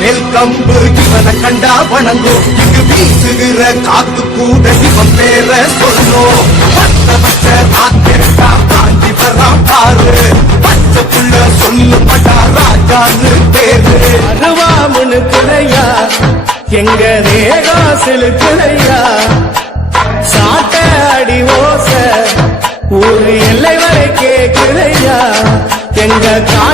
வெல்கம்பு இவனை கண்டா வணங்கும் இங்கு வீசுகிற காத்து கூட இவன் பேர சொல்லும் பத்த பச்ச ராத்திரா காஞ்சி வரான் பாரு. பச்சை புள்ள சொல்லு படா ராஜான்னு பேரு. அருவாமுனு குறையா எங்க ரேகா செலுக்குறையா சாட்ட அடி ஓச ஒரு எல்லை வரை கேக்குறையா எங்க கா